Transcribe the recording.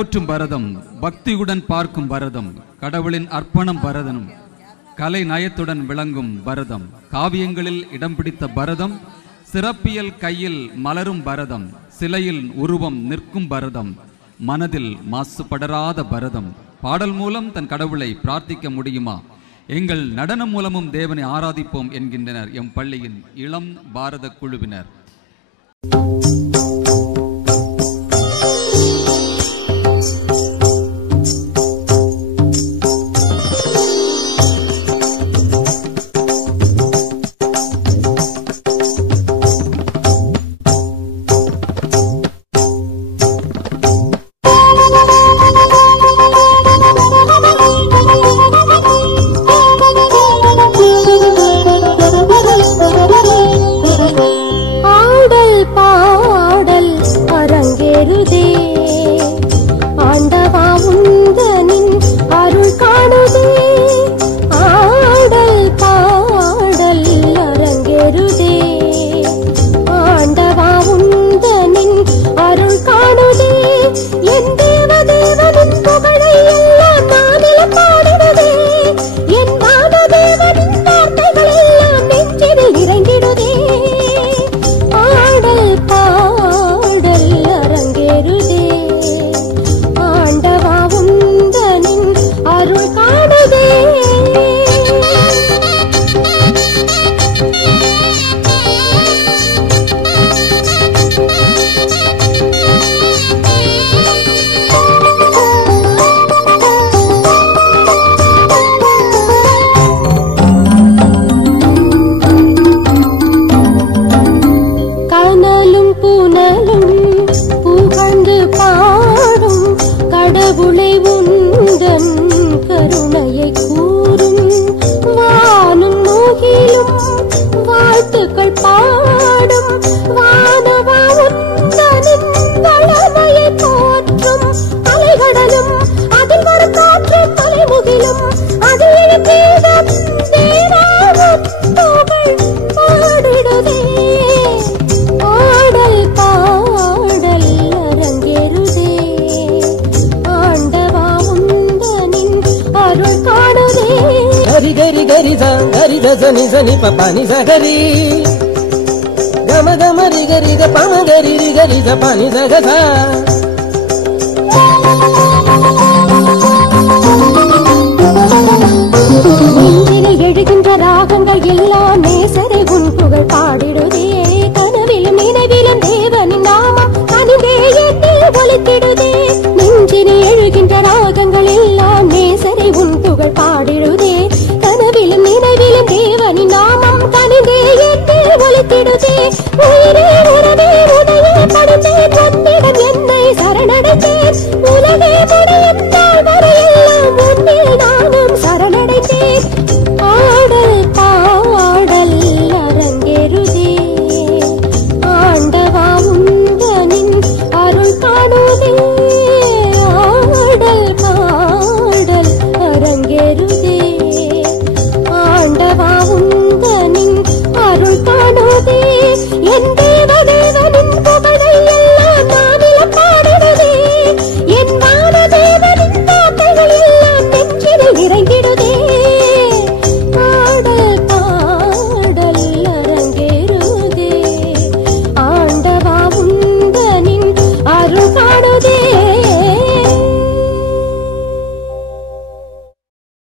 போற்றும் பரதம், பக்தியுடன் பார்க்கும் பரதம், கடவுளின் அர்ப்பணம் பரதம், கலை நயத்துடன் விளங்கும் பரதம், காவியங்களில் இடம் பிடித்த பரதம், சிறப்பியல் கையில் மலரும் பரதம், சிலையில் உருவம் நிற்கும் பரதம், மனதில் மாசுபடராத பரதம். பாடல் மூலம் தன் கடவுளை பிரார்த்திக்க முடியுமா? எங்கள் நடனம் மூலமும் தேவனை ஆராதிப்போம் என்கின்றனர் எம் பள்ளியின் இளம் பாரத குழுவினர். Zani zani papa ni zagari, gama gama riga riga pama gari riga riga pani zagata. நெஞ்சினில் எழுகின்ற ராகங்கள் எல்லாம் நேசரை உன் புகழ் பாடிடுதே. கனவிலும் நினைவிலும் தேவனின் நாமம் கனிவே என்னில் ஒலித்திடுதே. நெஞ்சினில் எழுகின்ற ராகங்கள் எல்லாம் நேசரை உன் புகழ் பாடிடுதே. கனவிலும் நினைவிலும் தேவனின் நாமம் கனிவே என்னில் ஒலித்திடுதே. உயிரே உறவே